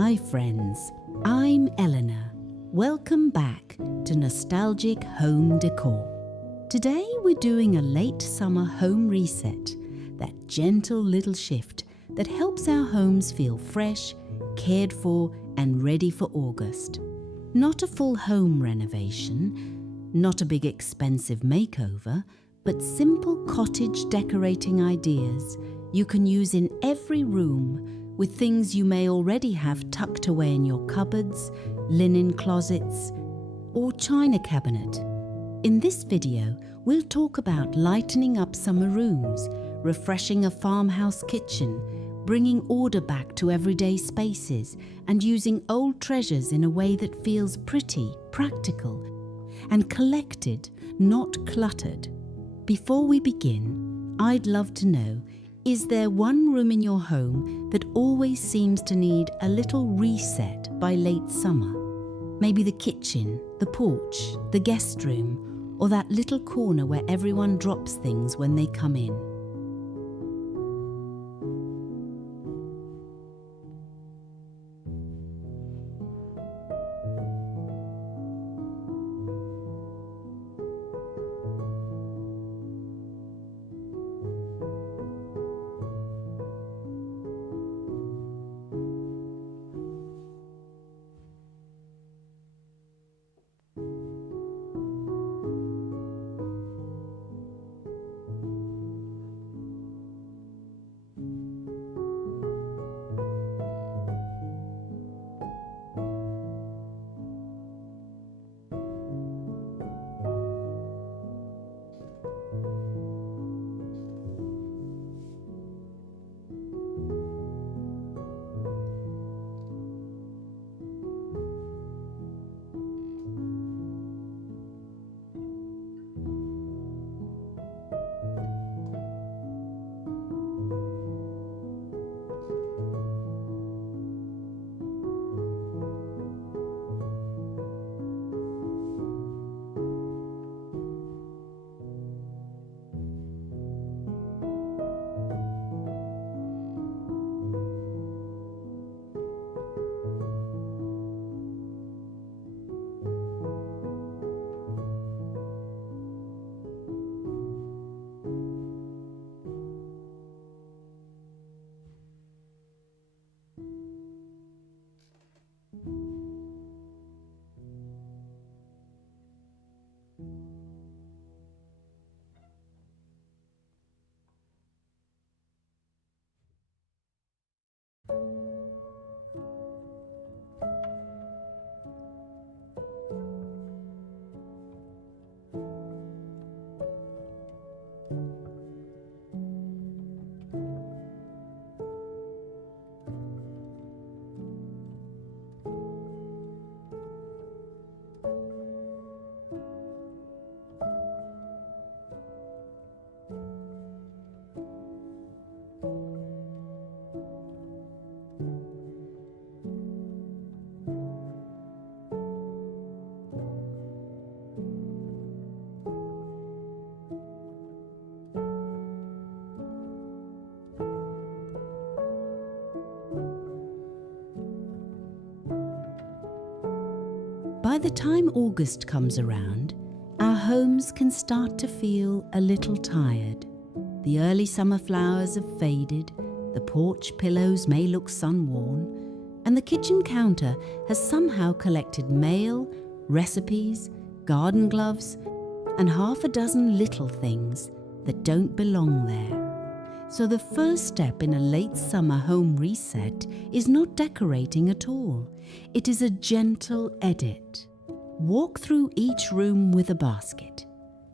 Hi friends, I'm Eleanor. Welcome back to Nostalgic Home Decor. Today we're doing a late summer home reset, that gentle little shift that helps our homes feel fresh, cared for and ready for August. Not a full home renovation, not a big expensive makeover, but simple cottage decorating ideas you can use in every room with things you may already have tucked away in your cupboards, linen closets, or china cabinet. In this video, we'll talk about lightening up summer rooms, refreshing a farmhouse kitchen, bringing order back to everyday spaces, and using old treasures in a way that feels pretty, practical, and collected, not cluttered. Before we begin, I'd love to know, is there one room in your home that always seems to need a little reset by late summer? Maybe the kitchen, the porch, the guest room, or that little corner where everyone drops things when they come in. By the time August comes around, our homes can start to feel a little tired. The early summer flowers have faded, the porch pillows may look sun-worn, and the kitchen counter has somehow collected mail, recipes, garden gloves, and half a dozen little things that don't belong there. So the first step in a late summer home reset is not decorating at all. It is a gentle edit. Walk through each room with a basket,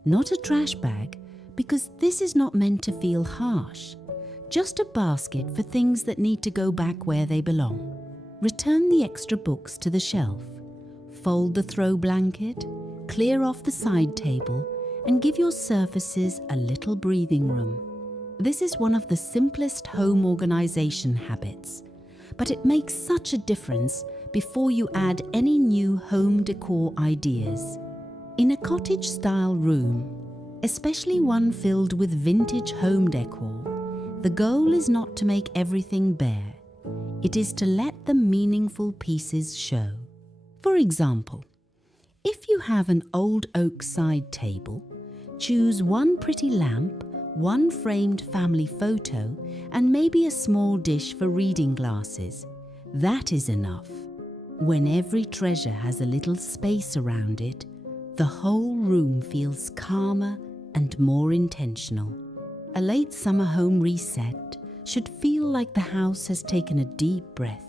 not a trash bag, because this is not meant to feel harsh. Just a basket for things that need to go back where they belong. Return the extra books to the shelf. Fold the throw blanket, clear off the side table, and give your surfaces a little breathing room. This is one of the simplest home organization habits, but it makes such a difference before you add any new home decor ideas. In a cottage-style room, especially one filled with vintage home decor, the goal is not to make everything bare. It is to let the meaningful pieces show. For example, if you have an old oak side table, choose one pretty lamp, one framed family photo, and maybe a small dish for reading glasses. That is enough. When every treasure has a little space around it, the whole room feels calmer and more intentional. A late summer home reset should feel like the house has taken a deep breath.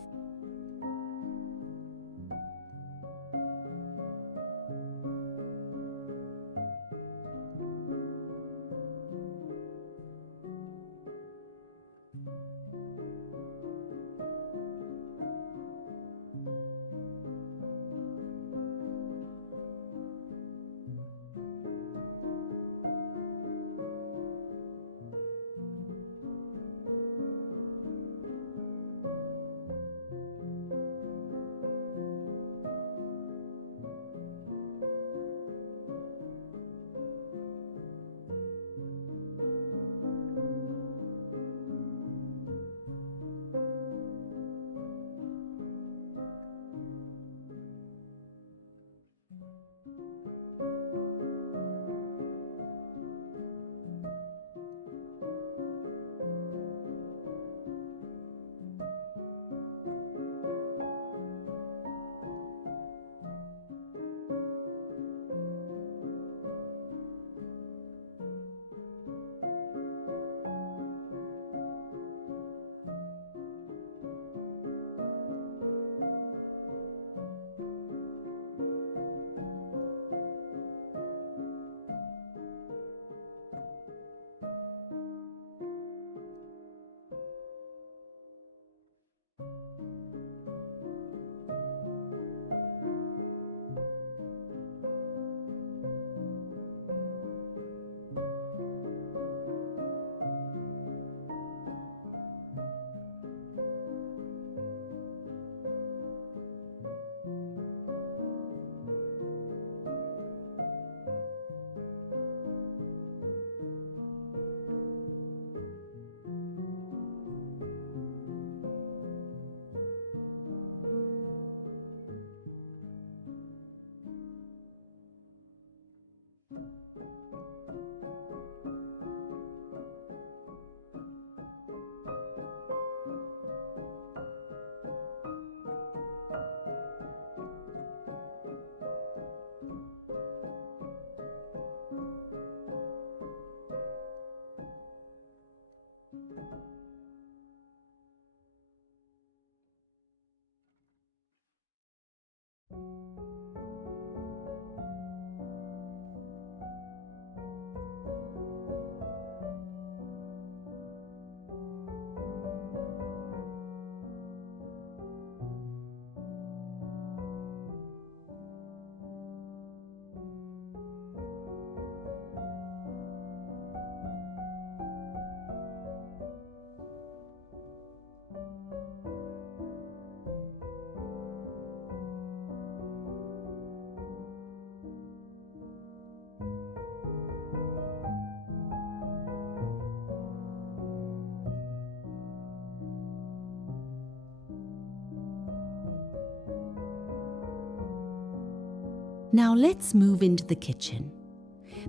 Now let's move into the kitchen,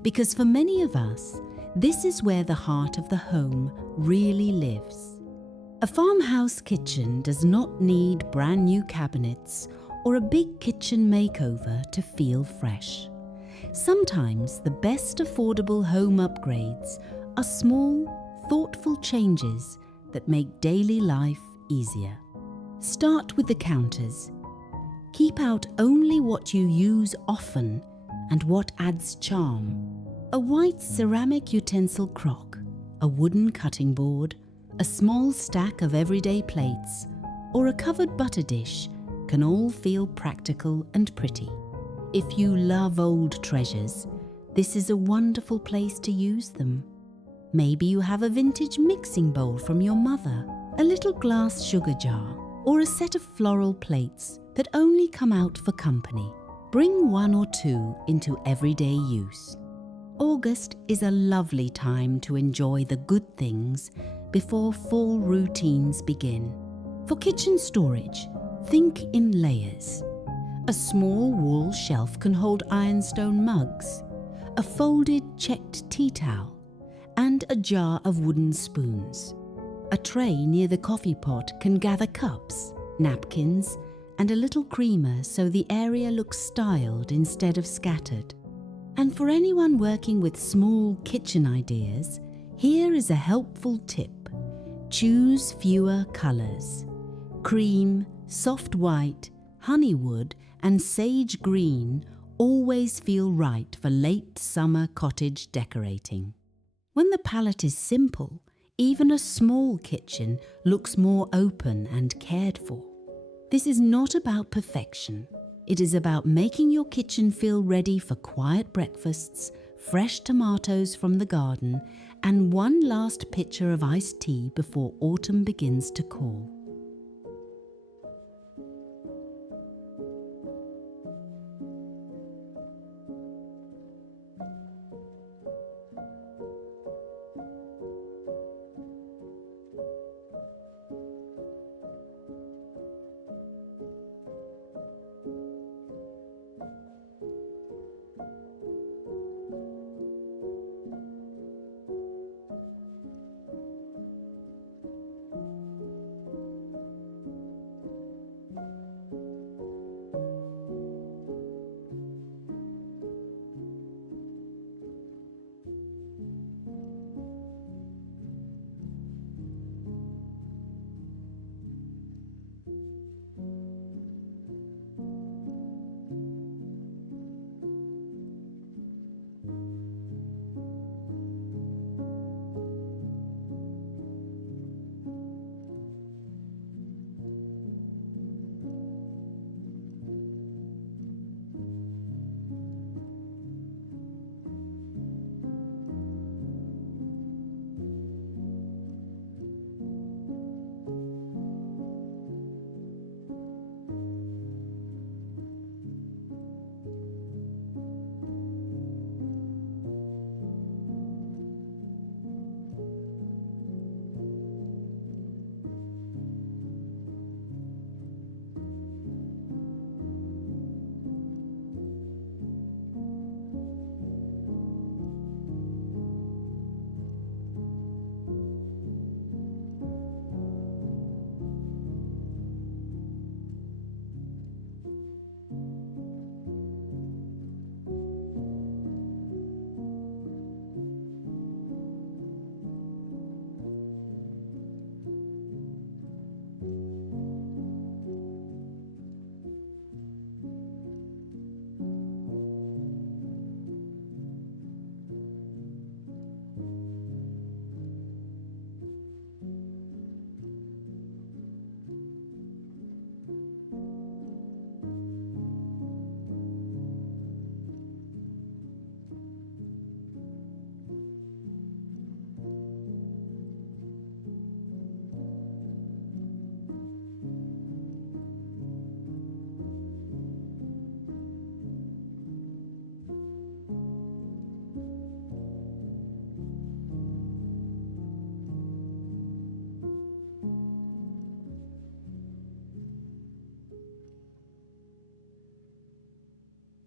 because for many of us, this is where the heart of the home really lives. A farmhouse kitchen does not need brand new cabinets or a big kitchen makeover to feel fresh. Sometimes the best affordable home upgrades are small, thoughtful changes that make daily life easier. Start with the counters. Keep out only what you use often and what adds charm. A white ceramic utensil crock, a wooden cutting board, a small stack of everyday plates, or a covered butter dish can all feel practical and pretty. If you love old treasures, this is a wonderful place to use them. Maybe you have a vintage mixing bowl from your mother, a little glass sugar jar, or a set of floral plates that only come out for company. Bring one or two into everyday use. August is a lovely time to enjoy the good things before fall routines begin. For kitchen storage, think in layers. A small wall shelf can hold ironstone mugs, a folded checked tea towel, and a jar of wooden spoons. A tray near the coffee pot can gather cups, napkins, and a little creamer so the area looks styled instead of scattered. And for anyone working with small kitchen ideas, here is a helpful tip. Choose fewer colours. Cream, soft white, honeywood, and sage green always feel right for late summer cottage decorating. When the palette is simple, even a small kitchen looks more open and cared for. This is not about perfection. It is about making your kitchen feel ready for quiet breakfasts, fresh tomatoes from the garden, and one last pitcher of iced tea before autumn begins to call.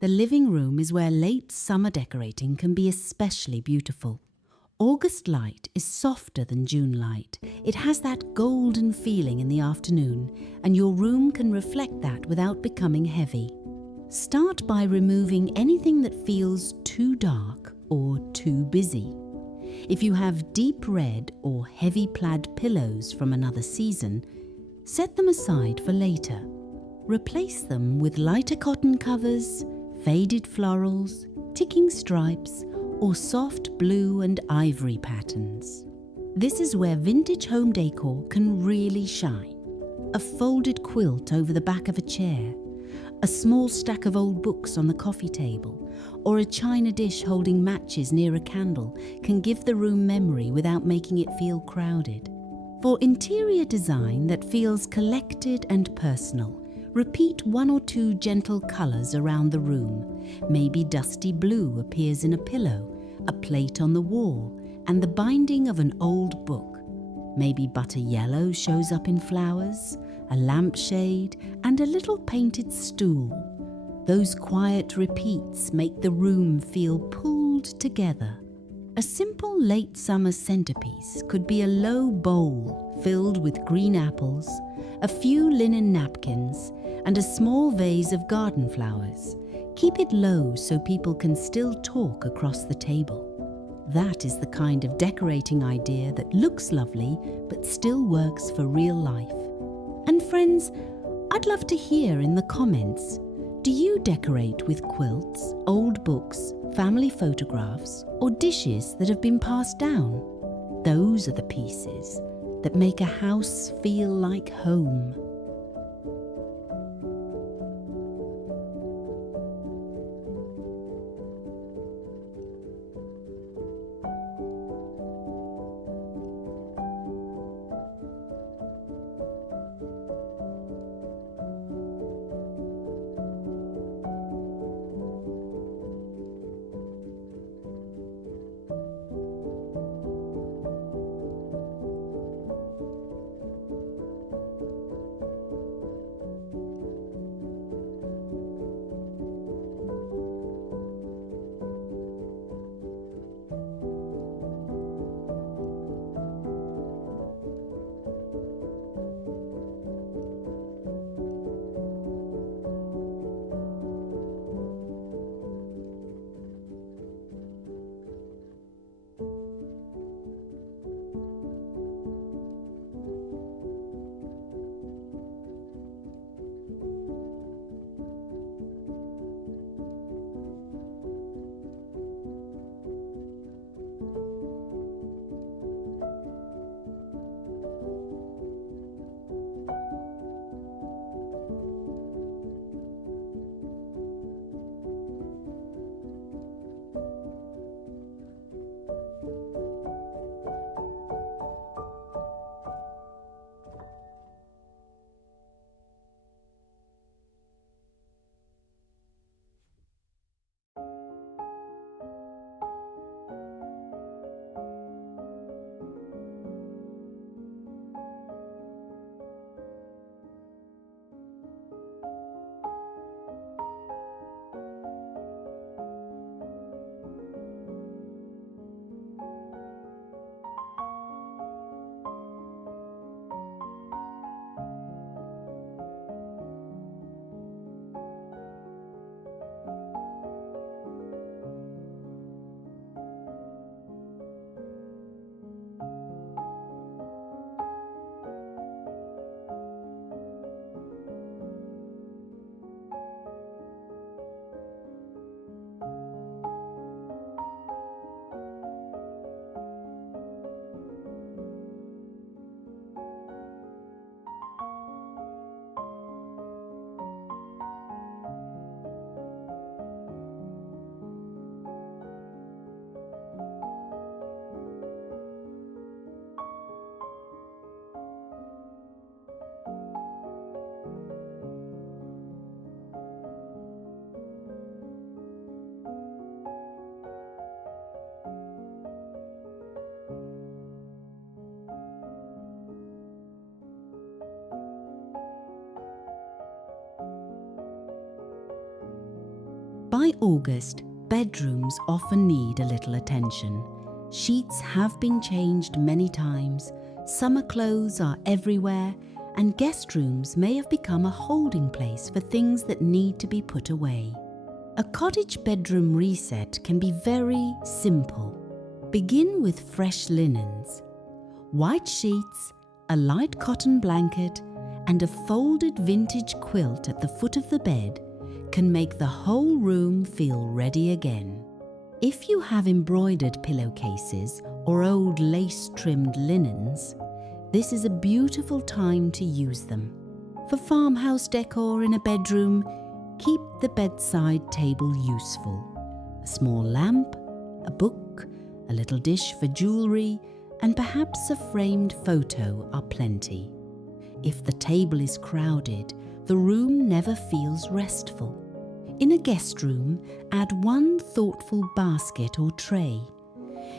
The living room is where late summer decorating can be especially beautiful. August light is softer than June light. It has that golden feeling in the afternoon, and your room can reflect that without becoming heavy. Start by removing anything that feels too dark or too busy. If you have deep red or heavy plaid pillows from another season, set them aside for later. Replace them with lighter cotton covers, faded florals, ticking stripes, or soft blue and ivory patterns. This is where vintage home decor can really shine. A folded quilt over the back of a chair, a small stack of old books on the coffee table, or a china dish holding matches near a candle can give the room memory without making it feel crowded. For interior design that feels collected and personal, repeat one or two gentle colours around the room. Maybe dusty blue appears in a pillow, a plate on the wall, and the binding of an old book. Maybe butter yellow shows up in flowers, a lampshade, and a little painted stool. Those quiet repeats make the room feel pulled together. A simple late summer centerpiece could be a low bowl filled with green apples, a few linen napkins, and a small vase of garden flowers. Keep it low so people can still talk across the table. That is the kind of decorating idea that looks lovely but still works for real life. And friends, I'd love to hear in the comments, do you decorate with quilts, old books, family photographs, or dishes that have been passed down? Those are the pieces that make a house feel like home. By August, bedrooms often need a little attention. Sheets have been changed many times, summer clothes are everywhere, and guest rooms may have become a holding place for things that need to be put away. A cottage bedroom reset can be very simple. Begin with fresh linens. White sheets, a light cotton blanket, and a folded vintage quilt at the foot of the bed can make the whole room feel ready again. If you have embroidered pillowcases or old lace-trimmed linens, this is a beautiful time to use them. For farmhouse decor in a bedroom, keep the bedside table useful. A small lamp, a book, a little dish for jewellery, and perhaps a framed photo are plenty. If the table is crowded, the room never feels restful. In a guest room, add one thoughtful basket or tray.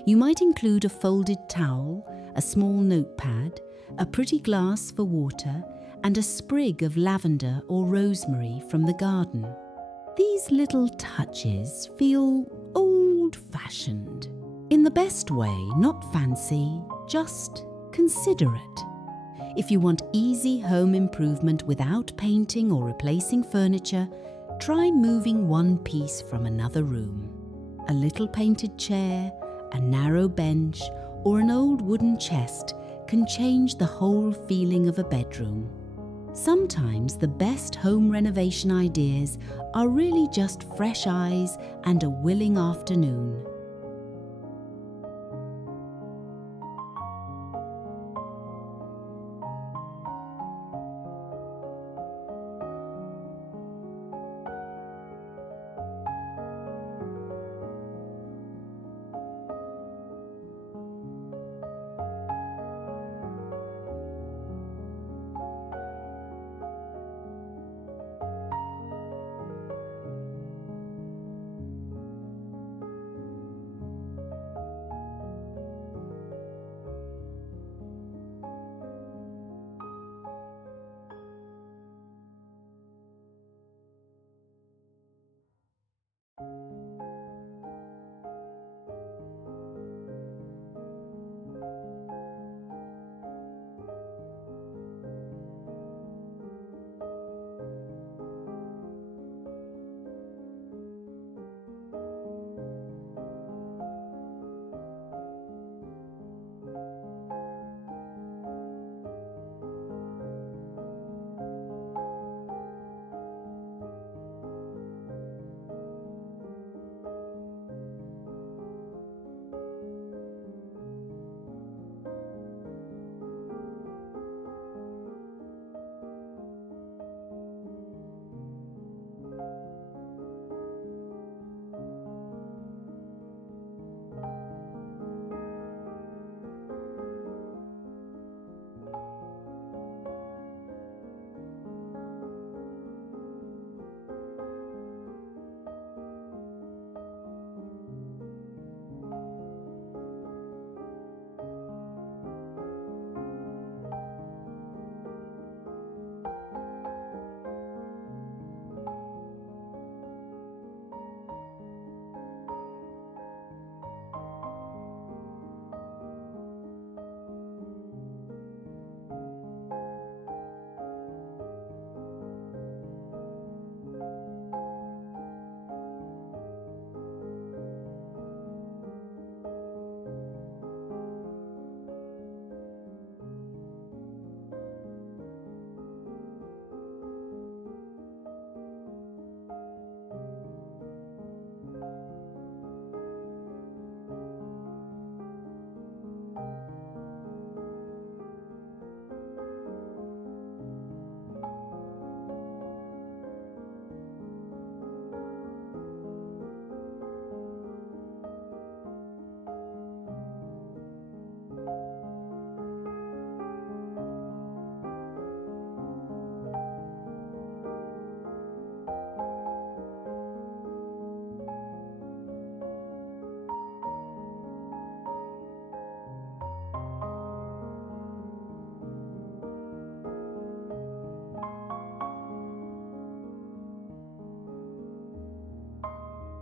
You might include a folded towel, a small notepad, a pretty glass for water, and a sprig of lavender or rosemary from the garden. These little touches feel old-fashioned. In the best way, not fancy, just considerate. If you want easy home improvement without painting or replacing furniture, try moving one piece from another room. A little painted chair, a narrow bench, or an old wooden chest can change the whole feeling of a bedroom. Sometimes the best home renovation ideas are really just fresh eyes and a willing afternoon.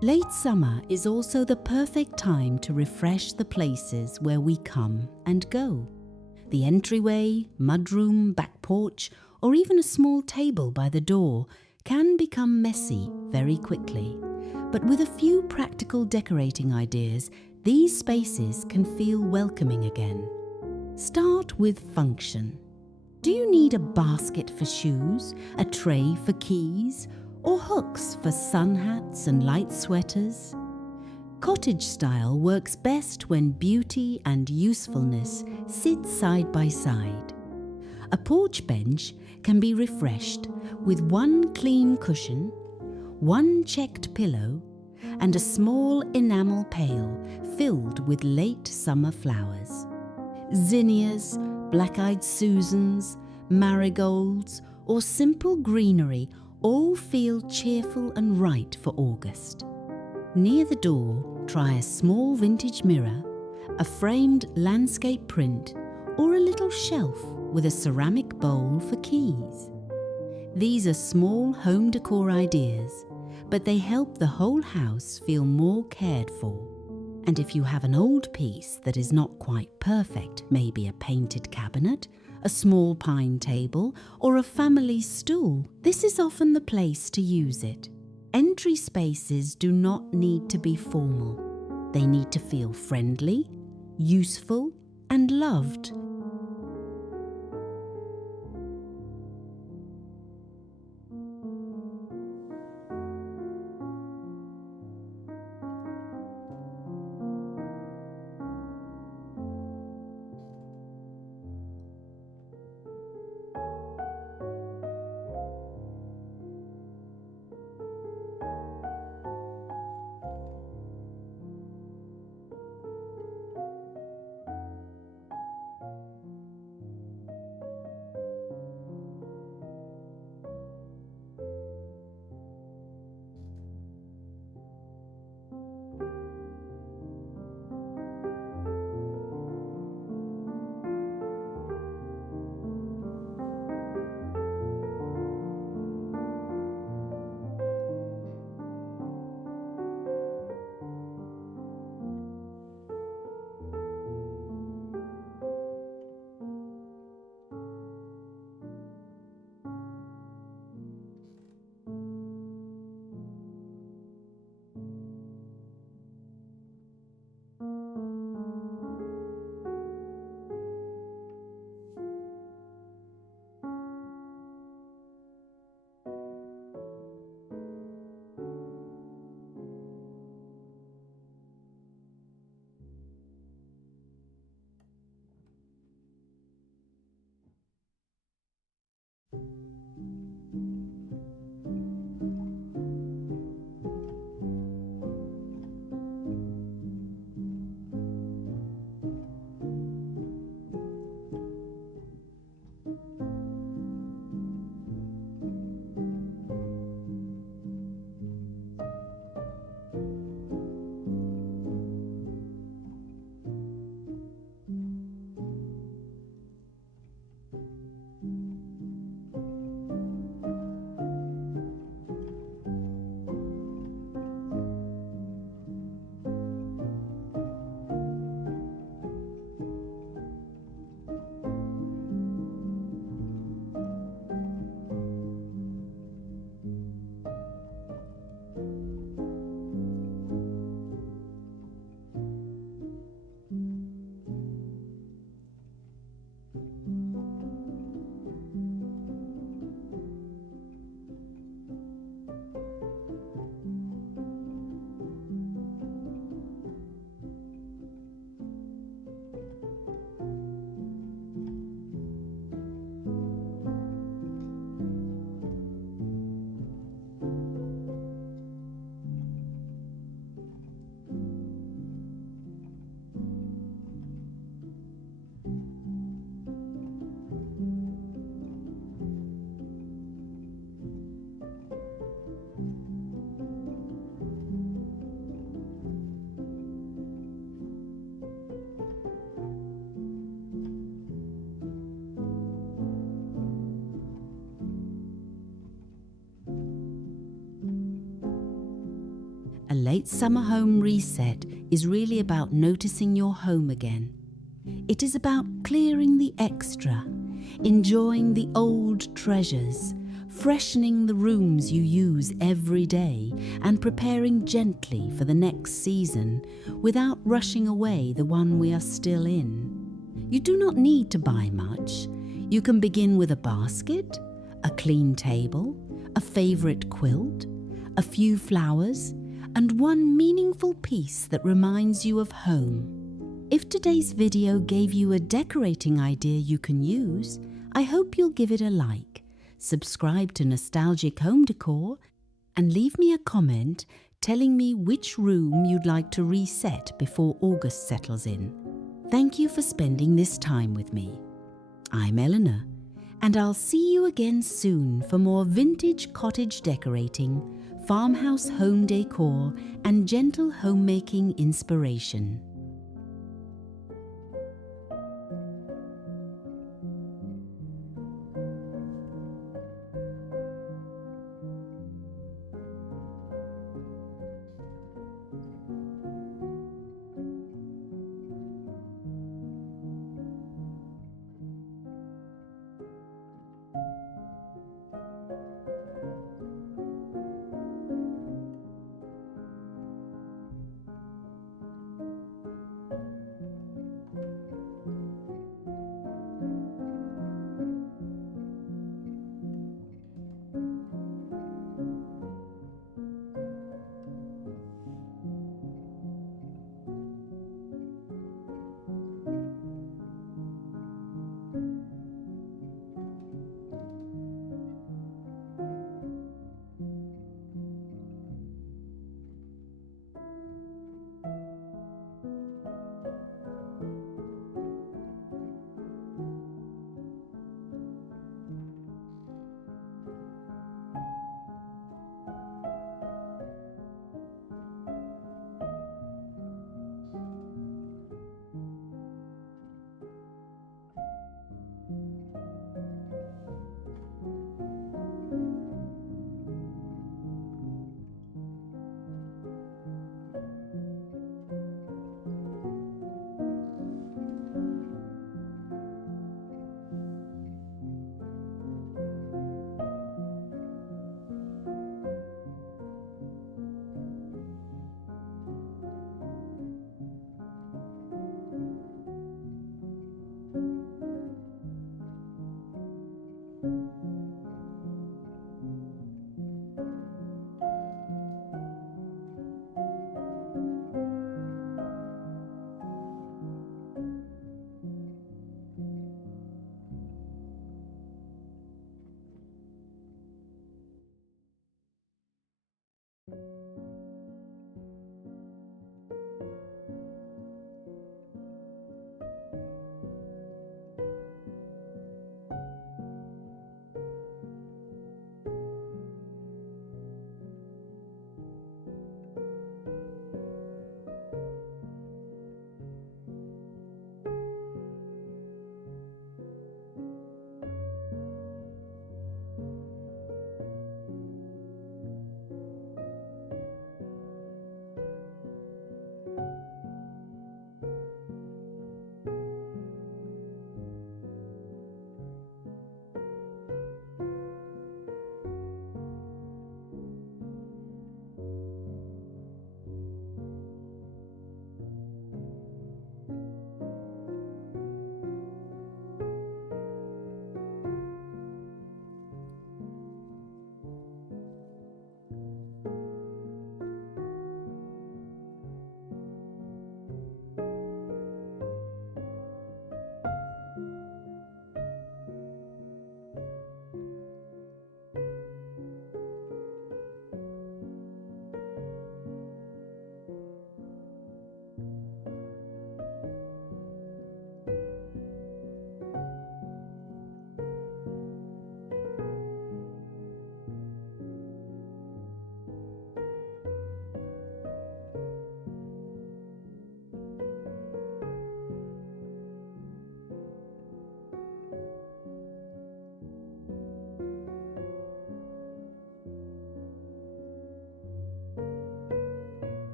Late summer is also the perfect time to refresh the places where we come and go. The entryway, mudroom, back porch, or even a small table by the door can become messy very quickly. But with a few practical decorating ideas, these spaces can feel welcoming again. Start with function. Do you need a basket for shoes, a tray for keys, or hooks for sun hats and light sweaters? Cottage style works best when beauty and usefulness sit side by side. A porch bench can be refreshed with one clean cushion, one checked pillow, and a small enamel pail filled with late summer flowers. Zinnias, black-eyed Susans, marigolds, or simple greenery all feel cheerful and right for August. Near the door, try a small vintage mirror, a framed landscape print, or a little shelf with a ceramic bowl for keys. These are small home decor ideas, but they help the whole house feel more cared for. And if you have an old piece that is not quite perfect, maybe a painted cabinet, a small pine table, or a family stool, this is often the place to use it. Entry spaces do not need to be formal. They need to feel friendly, useful, and loved. A late summer home reset is really about noticing your home again. It is about clearing the extra, enjoying the old treasures, freshening the rooms you use every day, and preparing gently for the next season without rushing away the one we are still in. You do not need to buy much. You can begin with a basket, a clean table, a favorite quilt, a few flowers, and one meaningful piece that reminds you of home. If today's video gave you a decorating idea you can use, I hope you'll give it a like, subscribe to Nostalgic Home Decor, and leave me a comment telling me which room you'd like to reset before August settles in. Thank you for spending this time with me. I'm Eleanor, and I'll see you again soon for more vintage cottage decorating, farmhouse home decor, and gentle homemaking inspiration.